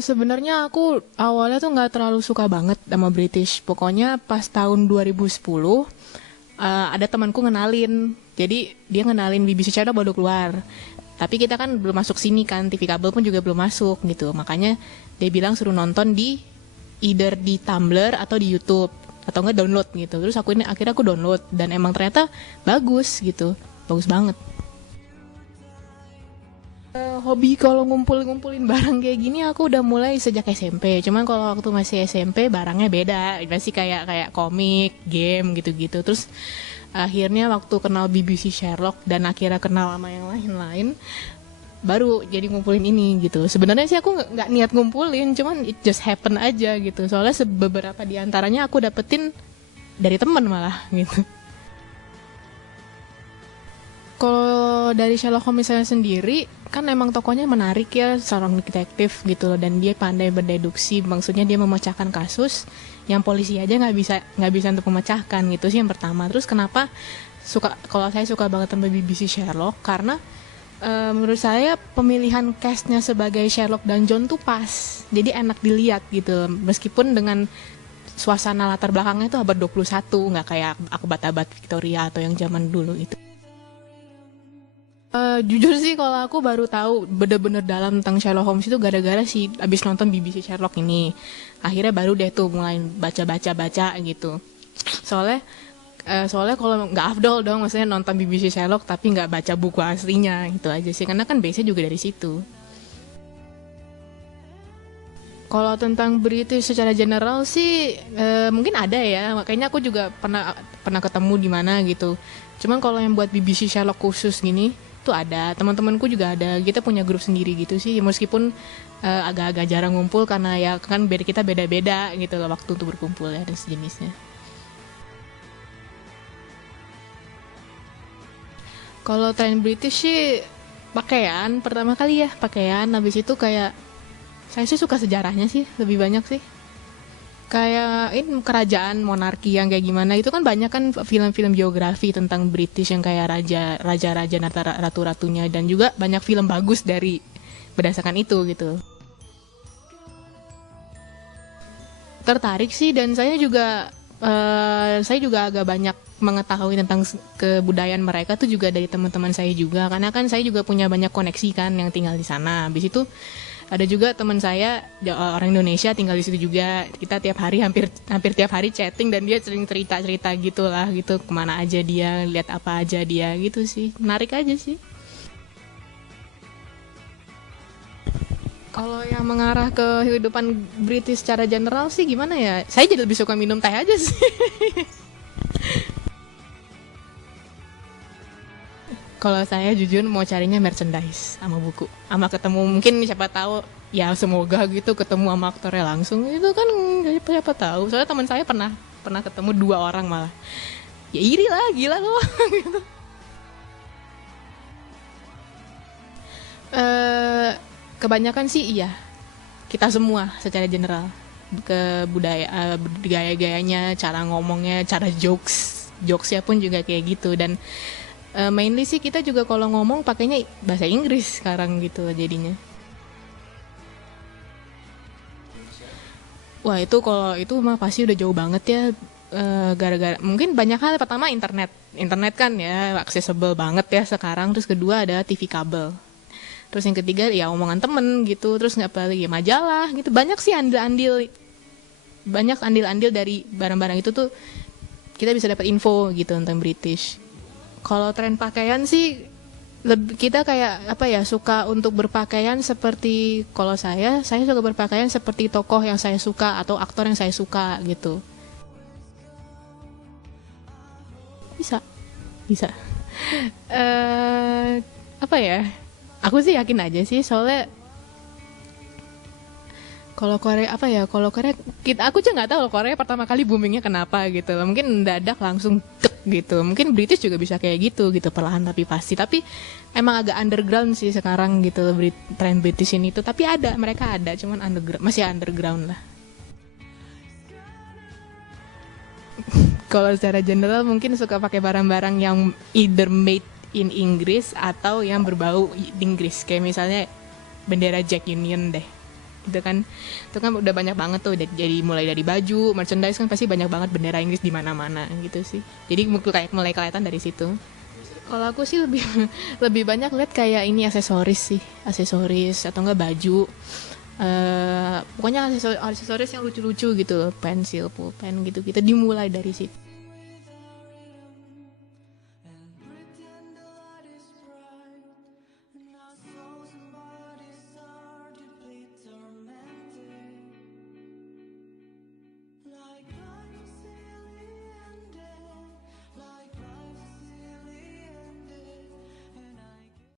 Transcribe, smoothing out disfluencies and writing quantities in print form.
Sebenarnya aku awalnya tuh nggak terlalu suka banget sama British. Pokoknya pas tahun 2010 ada temanku ngenalin. Jadi dia ngenalin BBC Channel baru keluar. Tapi kita kan belum masuk sini kan, TV kabel pun juga belum masuk gitu. Makanya dia bilang suruh nonton di either di Tumblr atau di YouTube atau enggak download gitu. Terus akhirnya aku download dan emang ternyata bagus gitu. Bagus banget. Hobi kalau ngumpulin barang kayak gini aku udah mulai sejak SMP. Cuman kalau waktu masih SMP barangnya beda. Masih kayak komik, game gitu-gitu. Terus akhirnya waktu kenal BBC Sherlock dan akhirnya kenal sama yang lain-lain, baru jadi ngumpulin ini gitu. Sebenarnya sih aku nggak niat ngumpulin, cuman it just happen aja gitu. Soalnya beberapa diantaranya aku dapetin dari temen malah gitu. Kalau dari Sherlock Holmes misalnya sendiri, kan emang tokohnya menarik ya, seorang detektif gitu loh, dan dia pandai berdeduksi, maksudnya dia memecahkan kasus yang polisi aja nggak bisa untuk memecahkan gitu sih yang pertama. Terus kenapa kalau saya suka banget sama BBC Sherlock, karena menurut saya pemilihan castnya sebagai Sherlock dan John tuh pas, jadi enak dilihat gitu, meskipun dengan suasana latar belakangnya itu abad 21, nggak kayak abad Victoria atau yang zaman dulu itu. Jujur sih kalau aku baru tahu bener-bener dalam tentang Sherlock Holmes itu gara-gara sih abis nonton BBC Sherlock ini. Akhirnya baru deh tuh mulai baca gitu. Soalnya kalau nggak afdol dong, maksudnya nonton BBC Sherlock tapi nggak baca buku aslinya gitu aja sih. Karena kan base-nya juga dari situ. Kalau tentang British secara general sih mungkin ada ya. Makanya aku juga pernah ketemu di mana gitu. Cuman kalau yang buat BBC Sherlock khusus gini tuh ada, teman-temanku juga ada, kita punya grup sendiri gitu sih, meskipun agak-agak jarang ngumpul karena ya kan kita beda-beda gitu loh waktu untuk berkumpul ya dan sejenisnya. Kalau tren British sih pakaian, pertama kali ya pakaian, habis itu kayak saya sih suka sejarahnya sih lebih banyak sih. Kayak ini kerajaan monarki yang kayak gimana itu kan banyak kan film-film biografi tentang British yang kayak raja-raja ratu-ratunya, dan juga banyak film bagus dari berdasarkan itu gitu. Tertarik sih, dan saya juga agak banyak mengetahui tentang kebudayaan mereka tuh juga dari teman-teman saya juga, karena kan saya juga punya banyak koneksi kan yang tinggal di sana. Habis itu ada juga teman saya orang Indonesia tinggal di situ juga. Kita hampir tiap hari chatting, dan dia sering cerita gitulah gitu, kemana aja dia, lihat apa aja dia gitu sih. Menarik aja sih. Kalau yang mengarah ke kehidupan British secara general sih gimana ya? Saya jadi lebih suka minum teh aja sih. Kalau saya jujur mau carinya merchandise sama buku, sama ketemu, mungkin siapa tahu ya, semoga gitu ketemu sama aktornya langsung, itu kan siapa tahu. Soalnya teman saya pernah ketemu 2 orang malah. Ya iri lah, gila loh. Gitu. Kebanyakan sih iya, kita semua secara general ke gaya-gayanya, cara ngomongnya, cara jokesnya pun juga kayak gitu. Dan mainly sih kita juga kalau ngomong pakainya bahasa Inggris sekarang gitu jadinya. Wah itu kalau itu mah pasti udah jauh banget ya. Gara-gara mungkin banyak hal. Pertama internet kan ya accessible banget ya sekarang. Terus kedua ada TV kabel. Terus yang ketiga ya omongan temen gitu. Terus nggak apa lagi majalah gitu. Banyak sih andil-andil dari barang-barang itu tuh kita bisa dapat info gitu tentang British. Kalau tren pakaian sih kita kayak apa ya, suka untuk berpakaian seperti, kalau saya suka berpakaian seperti tokoh yang saya suka atau aktor yang saya suka gitu. Bisa. Apa ya? Aku sih yakin aja sih, soalnya kalau Korea aku juga nggak tahu Korea pertama kali boomingnya kenapa gitu. Mungkin mendadak langsung gitu. Mungkin British juga bisa kayak gitu perlahan tapi pasti. Tapi emang agak underground sih sekarang gitu tren British ini tuh. Tapi mereka ada, cuman masih underground lah. Kalau secara general mungkin suka pakai barang-barang yang either made in Inggris atau yang berbau Inggris. Kayak misalnya bendera Jack Union deh. gitu kan. Itu kan udah banyak banget tuh, jadi mulai dari baju, merchandise kan pasti banyak banget bendera Inggris di mana-mana gitu sih. Jadi kayak mulai kelihatan dari situ. Kalau aku sih lebih lebih banyak lihat kayak ini aksesoris sih, aksesoris atau enggak baju. Pokoknya aksesoris yang lucu-lucu gitu, pensil, pulpen gitu. Kita dimulai dari situ.